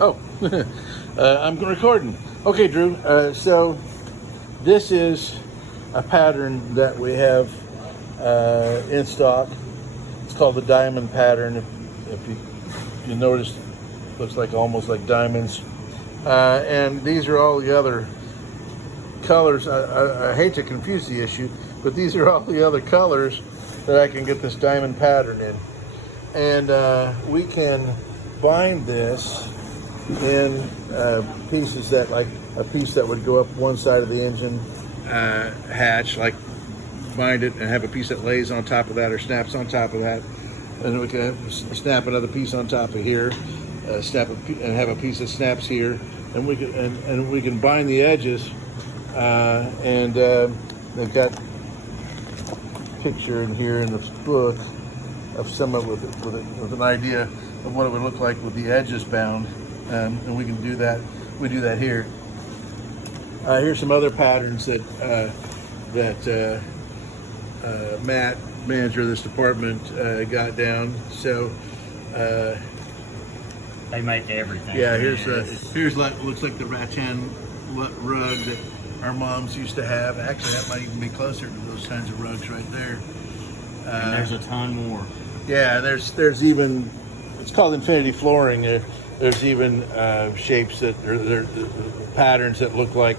Oh, I'm recording. Okay, Drew. So this is a pattern that we have in stock. It's called the diamond pattern. If you notice, it looks like almost like diamonds. And these are all the other colors. I hate to confuse the issue, but these are all the other colors that I can get this diamond pattern in. And we can bind this in pieces that, like a piece that would go up one side of the engine hatch, like bind it and have a piece that lays on top of that or snaps on top of that, and we can snap another piece on top of here, and have a piece that snaps here, and we can bind the edges, and they've got a picture in here in this book of some of it with an idea of what it would look like with the edges bound. And we can do that. We do that here. Here's some other patterns that Matt, manager of this department, got down. So they make everything. Yeah, here's like, looks like the rattan rug that our moms used to have. Actually, that might even be closer to those kinds of rugs right there. And there's a ton more. Yeah, there's even, it's called infinity flooring. There's even shapes that are patterns that look like,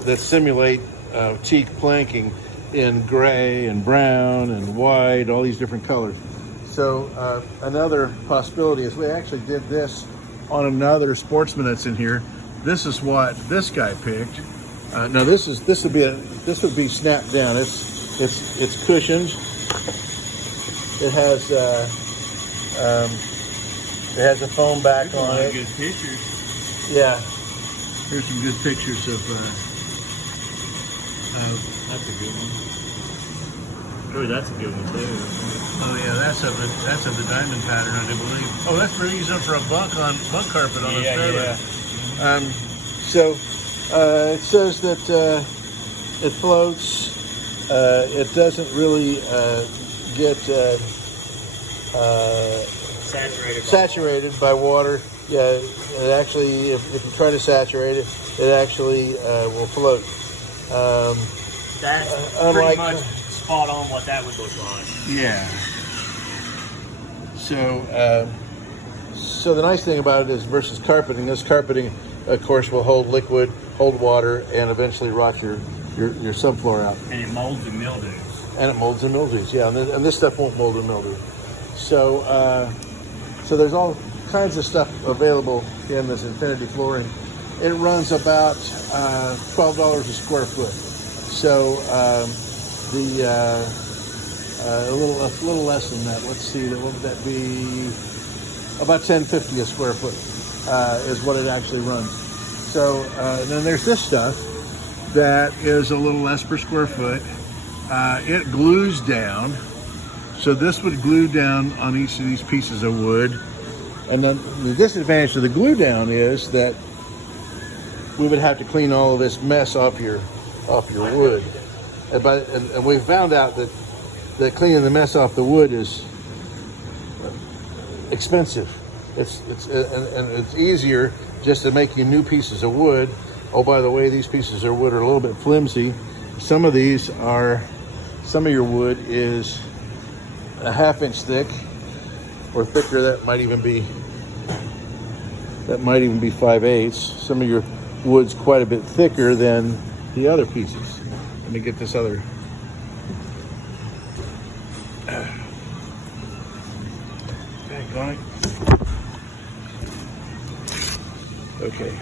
that simulate teak planking in gray and brown and white, all these different colors. So another possibility is we actually did this on another Sportsman that's in here. This is what this guy picked. Now this would be snapped down. It's cushioned. It has a foam back on it. Good pictures. Yeah. Here's some good pictures of. That's a good one. Oh, that's a good one too. Oh yeah, that's of the diamond pattern, I do believe. Oh, that's for using for a bunk carpet on a trailer. Yeah. So it says that it floats. It doesn't really get saturated by water. Yeah, it actually, if you try to saturate it, it actually will float. That's pretty much spot on what that would look like. Yeah. So the nice thing about it is, versus carpeting, this carpeting, of course, will hold liquid, hold water, and eventually rot your subfloor out. And it molds and mildews. And it molds and mildews, yeah. And this stuff won't mold and mildew. So there's all kinds of stuff available in this infinity flooring. It runs about $12 a square foot. So a little less than that. Let's see, what would that be? About $10.50 a square foot is what it actually runs. So then there's this stuff that is a little less per square foot. It glues down. So this would glue down on each of these pieces of wood. And then the disadvantage of the glue down is that we would have to clean all of this mess off your wood. And we found out that cleaning the mess off the wood is expensive. It's easier just to make you new pieces of wood. Oh, by the way, these pieces of wood are a little bit flimsy. Some of your wood is a 1/2 inch thick or thicker. That might even be 5/8. Some of your wood's quite a bit thicker than the other pieces. Let me get this other. Okay,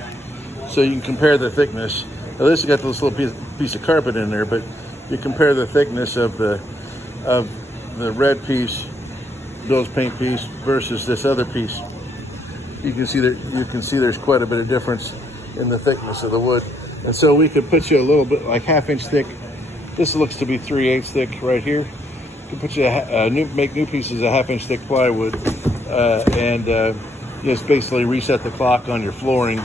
so you can compare the thickness. Now this has got this little piece of carpet in there, but you compare the thickness of the red piece, Bill's paint piece, versus this other piece. You can see there's quite a bit of difference in the thickness of the wood, and so we could put you a little bit, like 1/2 inch thick. This looks to be 3/8 thick right here. You can put you make new pieces of 1/2 inch thick plywood, and just basically reset the clock on your flooring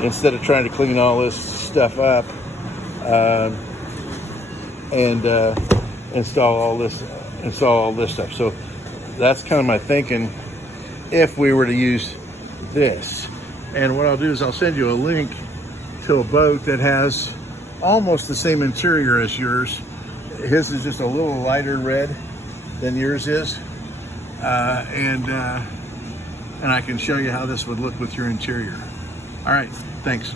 instead of trying to clean all this stuff up and install all this stuff. So that's kind of my thinking if we were to use this. And what I'll do is I'll send you a link to a boat that has almost the same interior as yours. His is just a little lighter red than yours is. And I can show you how this would look with your interior. All right, thanks.